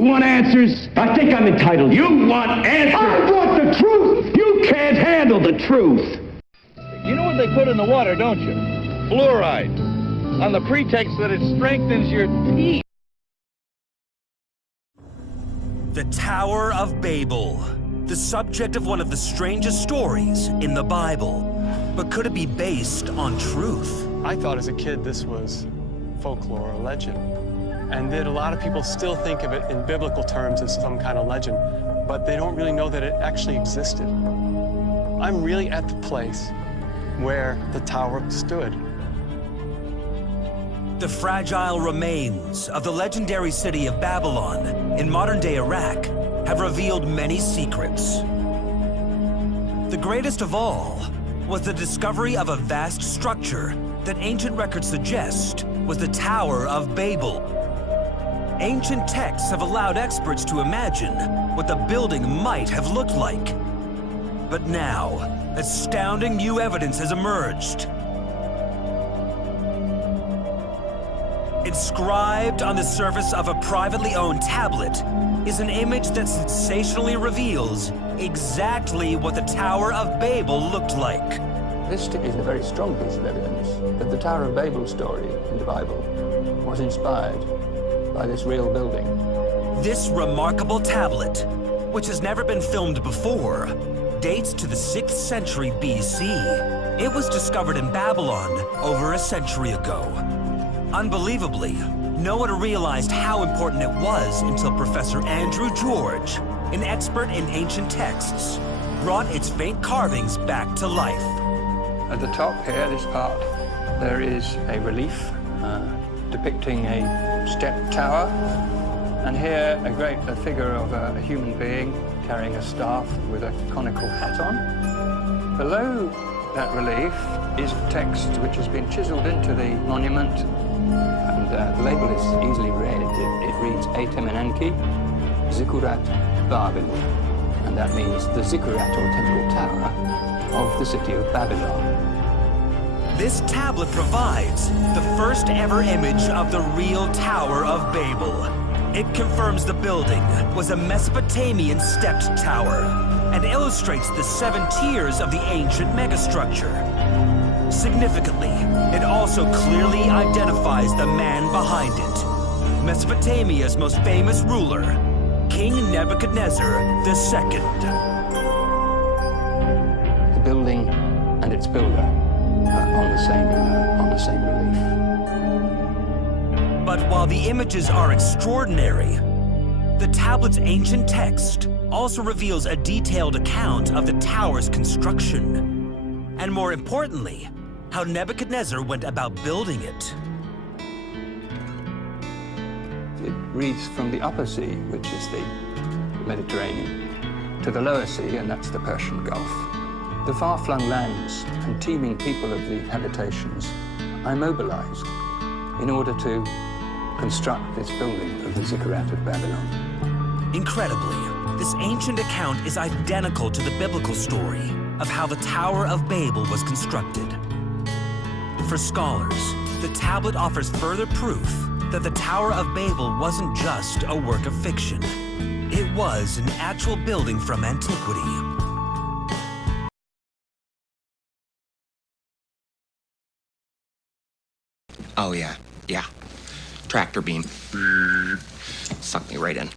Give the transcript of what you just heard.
You want answers? I think I'm entitled. You want answers? I want the truth! You can't handle the truth! You know what they put in the water, don't you? Fluoride. On the pretext that it strengthens your teeth. The Tower of Babel. The subject of one of the strangest stories in the Bible. But could it be based on truth? I thought as a kid this was folklore or legend. And that a lot of people still think of it in biblical terms as some kind of legend, but they don't really know that it actually existed. I'm really at the place where the tower stood. The fragile remains of the legendary city of Babylon in modern-day Iraq have revealed many secrets. The greatest of all was the discovery of a vast structure that ancient records suggest was the Tower of Babel. Ancient texts have allowed experts to imagine what the building might have looked like. But now, astounding new evidence has emerged. Inscribed on the surface of a privately owned tablet is an image that sensationally reveals exactly what the Tower of Babel looked like. This is a very strong piece of evidence that the Tower of Babel story in the Bible was inspired by this real building. This remarkable tablet, which has never been filmed before, dates to the 6th century BC. It was discovered in Babylon over a century ago. Unbelievably, no one realized how important it was until Professor Andrew George, an expert in ancient texts, brought its faint carvings back to life. At the top here, this part, there is a relief depicting a step tower, and here a figure of a human being carrying a staff with a conical hat on. Below that relief is text which has been chiseled into the monument, and the label is easily read. It reads Etem Enenki Zikurat Babel, and that means the zikkurat or temple tower of the city of Babylon. This tablet provides the first ever image of the real Tower of Babel. It confirms the building was a Mesopotamian stepped tower and illustrates the 7 tiers of the ancient megastructure. Significantly, it also clearly identifies the man behind it, Mesopotamia's most famous ruler, King Nebuchadnezzar II. The building and its builder on the same relief. But while the images are extraordinary, the tablet's ancient text also reveals a detailed account of the tower's construction, and more importantly, how Nebuchadnezzar went about building it. It reads from the upper sea, which is the Mediterranean, to the lower sea, and that's the Persian Gulf. The far-flung lands and teeming people of the habitations are mobilized in order to construct this building of the Zikkurat of Babylon. Incredibly, this ancient account is identical to the biblical story of how the Tower of Babel was constructed. For scholars, the tablet offers further proof that the Tower of Babel wasn't just a work of fiction. It was an actual building from antiquity. Oh, yeah. Tractor beam. Sucked me right in.